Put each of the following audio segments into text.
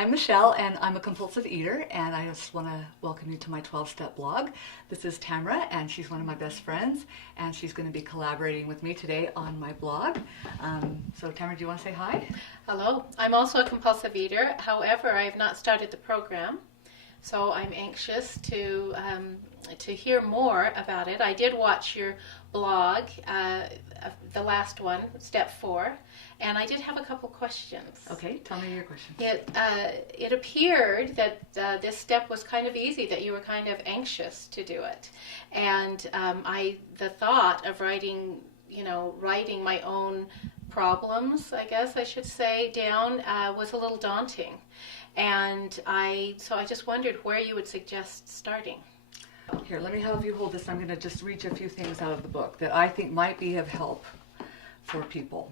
I'm Michelle, and I'm a compulsive eater, and I just want to welcome you to my 12-step blog. This is Tamera, and she's one of my best friends, and she's going to be collaborating with me today on my blog. So Tamera, do you want to say hi? Hello. I'm also a compulsive eater. However, I have not started the program, so I'm anxious to hear more about it. I did watch your blog, the last one, step 4, and I did have a couple questions. Okay, tell me your questions. It appeared that this step was kind of easy, that you were kind of anxious to do it, and the thought of writing my own problems, I guess I should say, down was a little daunting, and so I just wondered where you would suggest starting. Here, let me have you hold this. I'm going to just read you a few things out of the book that I think might be of help for people.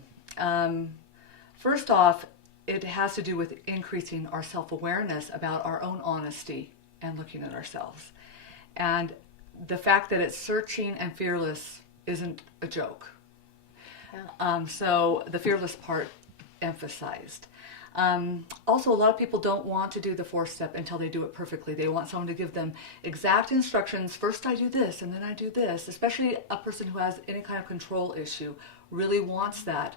First off, it has to do with increasing our self-awareness about our own honesty and looking at ourselves. And the fact that it's searching and fearless isn't a joke. Yeah. So the fearless part emphasized. Also, a lot of people don't want to do the 4th step until they do it perfectly. They want someone to give them exact instructions. First I do this, and then I do this. Especially a person who has any kind of control issue really wants that.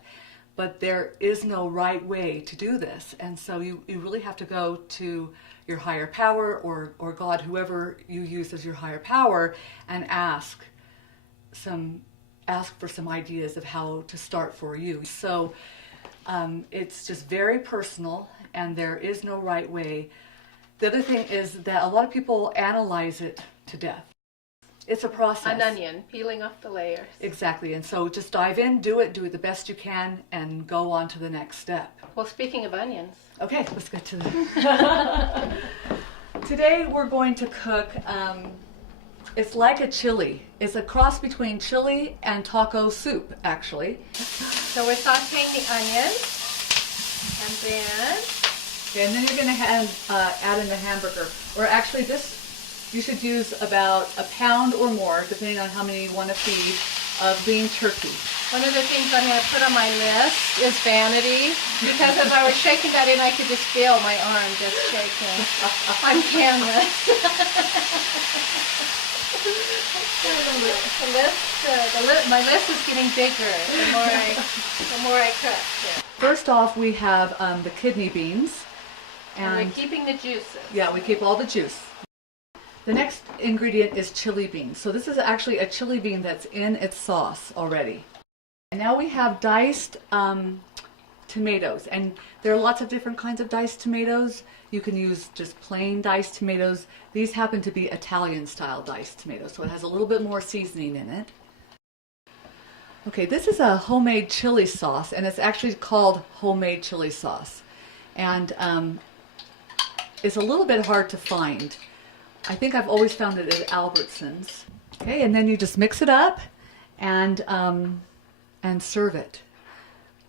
But there is no right way to do this. And so you really have to go to your higher power or God, whoever you use as your higher power, and ask for some ideas of how to start for you. So it's just very personal, and there is no right way. The other thing is that a lot of people analyze it to death. It's a process. An onion, peeling off the layers. Exactly, and so just dive in, do it the best you can, and go on to the next step. Well, speaking of onions. Okay, let's get to that. Today we're going to cook, it's like a chili. It's a cross between chili and taco soup, actually. So we're sauteing the onions, and then you're going to add in the hamburger. Or actually, this you should use about a pound or more, depending on how many you want to feed, of lean turkey. One of the things I'm going to put on my list is vanity, because as I was shaking that in, I could just feel my arm just shaking. I'm canvas. My list is getting bigger the more I cook. Yeah. First off, we have the kidney beans. And we're keeping the juices. Yeah, we keep all the juice. The next ingredient is chili beans. So this is actually a chili bean that's in its sauce already. And now we have diced tomatoes. And there are lots of different kinds of diced tomatoes. You can use just plain diced tomatoes. These happen to be Italian style diced tomatoes, so it has a little bit more seasoning in it. Okay, this is a homemade chili sauce, and it's actually called homemade chili sauce. And it's a little bit hard to find. I think I've always found it at Albertsons. Okay, and then you just mix it up and serve it.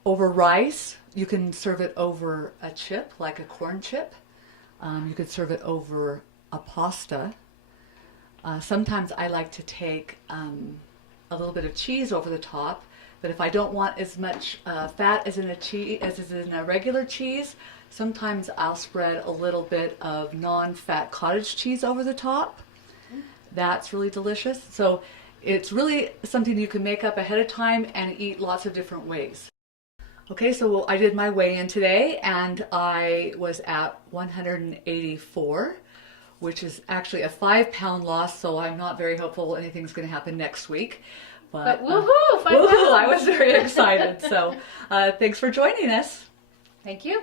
Over rice, you can serve it over a chip, like a corn chip. You could serve it over a pasta. Sometimes I like to take a little bit of cheese over the top, but if I don't want as much fat as is in a regular cheese, sometimes I'll spread a little bit of non-fat cottage cheese over the top. That's really delicious. So it's really something you can make up ahead of time and eat lots of different ways. Okay, so I did my weigh-in today, and I was at 184, which is actually a 5-pound loss, so I'm not very hopeful anything's going to happen next week. But woohoo! 5 woohoo! pounds. I was very excited. So thanks for joining us. Thank you.